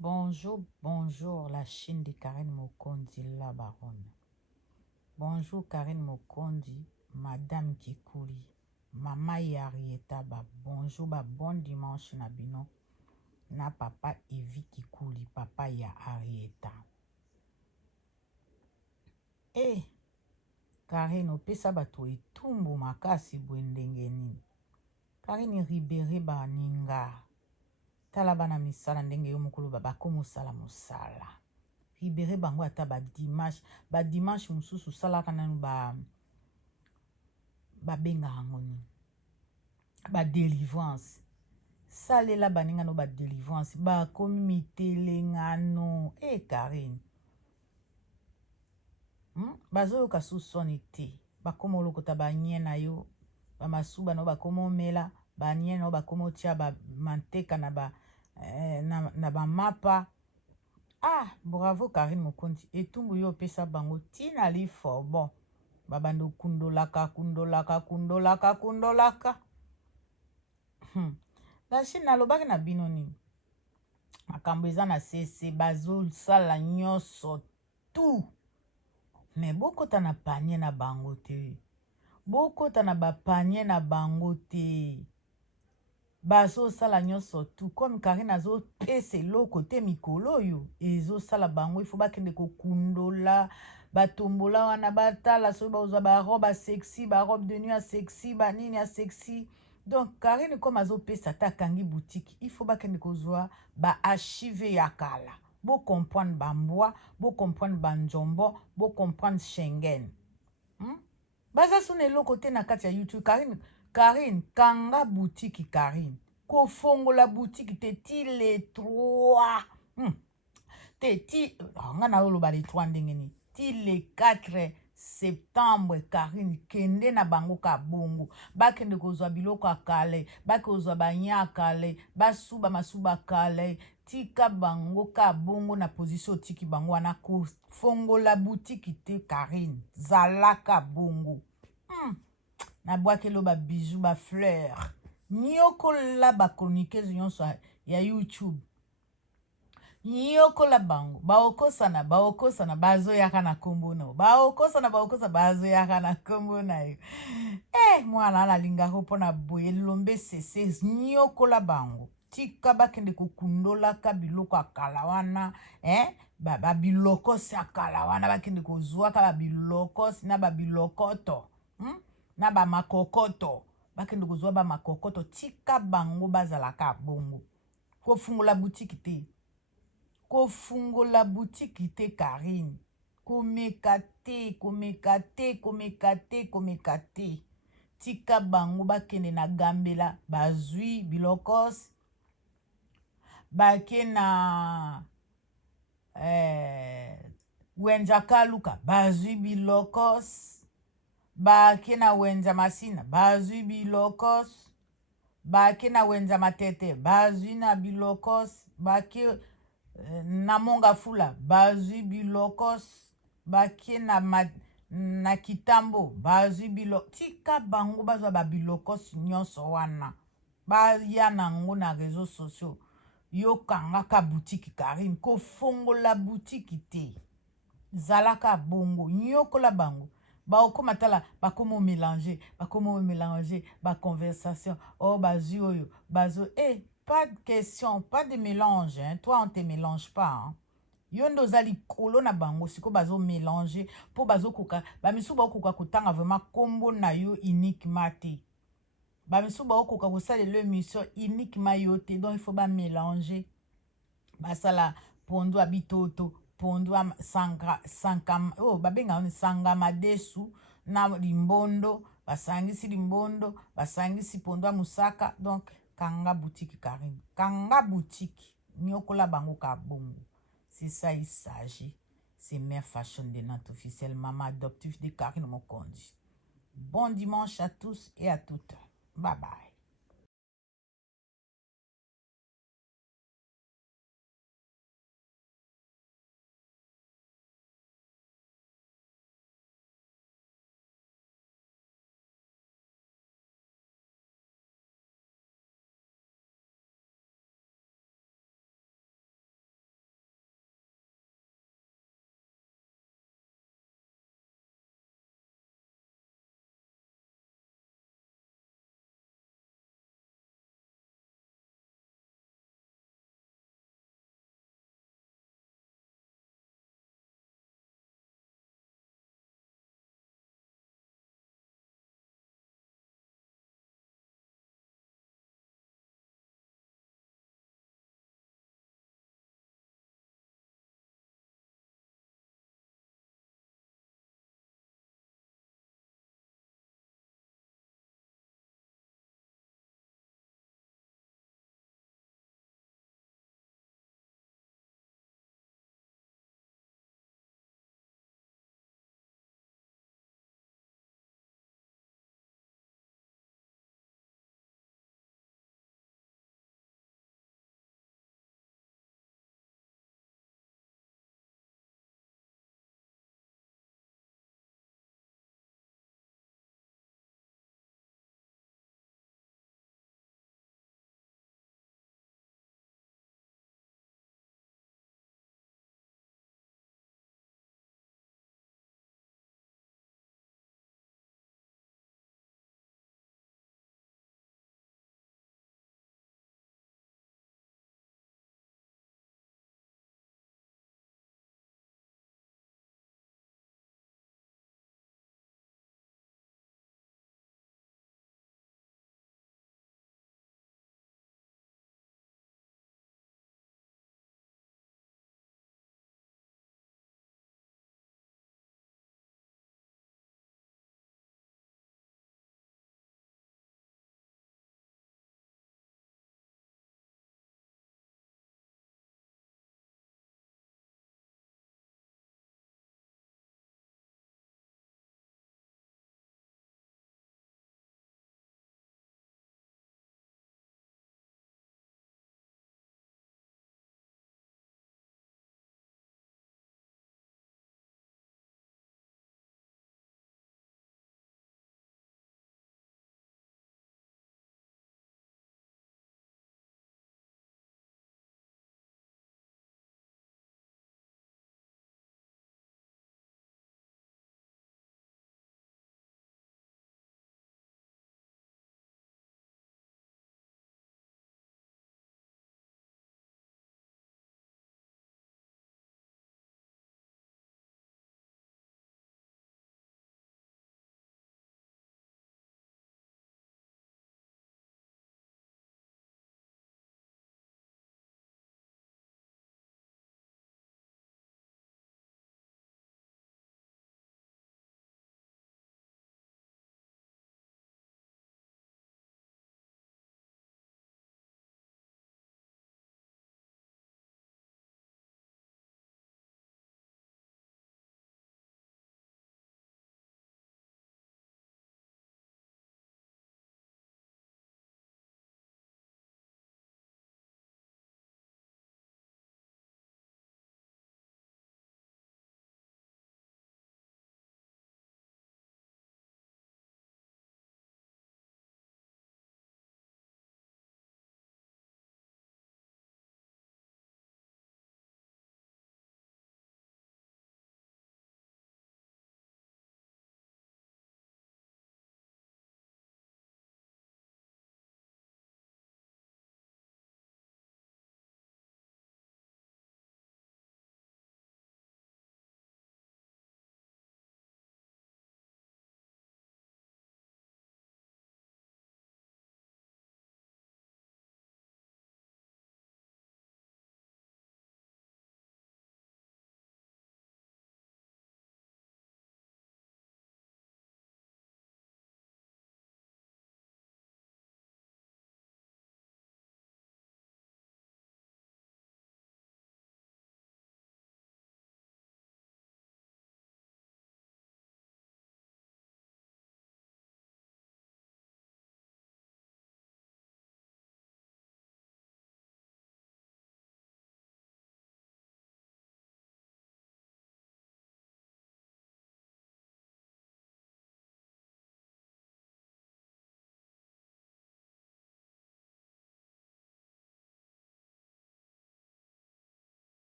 Bonjour, bonjour, la Chine de Karine Mokondi, la baronne. Bonjour, Karine Mokondi, Madame Kikouli, Mama Yarieta, bonjour, bon dimanche, Nabino. Na papa Evi Kikouli, papa ya Arieta. Karine, opesa bato etumbu makasi bwendengeni. Karine Ribere baninga. Tala bana misala ndenge yo mokolo bako mosala mosala. Libere bango ata ba dimanche mususu salaka nanu benga ngoni. Ba délivrance. Salela baninga no ba délivrance. Ba komi mitelengano. Karine. Bazo yoka su soni te. Bakomo lokota ba nye na yo. Ba masuba no bakomo mela. Ba nye no bakomo tia ba manteka na ba mapa. Bravo Karine Mokondi. Etumbu yo pesa bango tina li fort bon. Babando kundolaka. La Chine nalobaki na bino nini. Makambo eza na sese bazo sala nyonso tout. Mais bokota na panier na bango te. Bokota na ba panier na bango te. Bazo sala nyonso tout. Comme Karine azo pese loko te mikolo yo. Ezo sala bango. Ifo bakende kokundola. Batombola wana batala. So ba ba robe sexy. Ba robe de nuit sexy. Ba nini sexy. Donc Karine comme azo pese ata kangi boutique. Ifo bakende kozwa ba archive ya kala. Bo comprendre bamboa. Bo comprendre banjombo. Bo comprendre Schengen. Baza sone loko te na kati ya YouTube. Karine, kanga boutique Karine. Kofongola boutique te ti le 3. Nga na olo ba le 3 ndengeni. Ti le 4 septembre Karine. Kende na bango ka bongo. Bakende kozwa biloko akale. Bakozwa banya akale. Basuba masuba akale. Tika bango ka bongo na position tiki bango wana kofongola boutique te Karine. Zalaka bongo. Na boake lo ba bijou ba fleur. Nyoko la ba chroniqueuse nyonso ya YouTube. Nyoko la bango. Baokosana bazo yaka na kombo na. Baokosana bazo yaka na kombo na yo. Mwana ala linga ko pona boye lombe sese nyoko la bango. Tika bakende kokundola ka biloko akala wana. Ba bilokos akala wana bakende kozwa ka ba bilokos na ba bilokoto. Na ba makokoto. Bakende kozwa ba makokoto. Tika bango bazalaka bongo. Kofungola boutique te. Kofungola boutique te Karine. Komeka te. Tika bango bakende na gambela. Bazui bilokos. Bake na wenja kaluka. Bazui bilokos. Bake na wenja masina. Bazui bilokos. Bake na wenja matete. Bazui na bilokos. Bake na monga fula. Bazui bilokos. Bake na kitambo. Bazui bilokos. Tika bango bazwa ba bilokos nyonso wana. Baya nango na réseaux sociaux. Yo kanga ka boutique Karine. Kofongola boutique te. Zalaka bongo. Nyoko la bango. Baokoma tala. Bakomo mélanger. Ba conversation. Bazu oyo. Bazo. Pas de question. Pas de mélange. Toi on te mélange pas. Yondo zali kolo na bango. Siko bazo mélanger. Po bazo koka. Bamisu ba koka kotanga vraiment kombo na yo uniquement te. Bamisu ba koka kosala le mission uniquement yo te. Donc il faut ba mélanger. Basala pondo abitoto. Pondo sangama desu na limbondo. Basangisi limbondo. Basangisi pondo musaka. Donc kanga boutique Karine. Kanga boutique. Nyokola bango ka bongo. C'est ça il s'agit. C'est Mère Fashion de notre officielle maman adoptive de Karine Mokondi. Bon dimanche à tous et à toutes. Bye bye.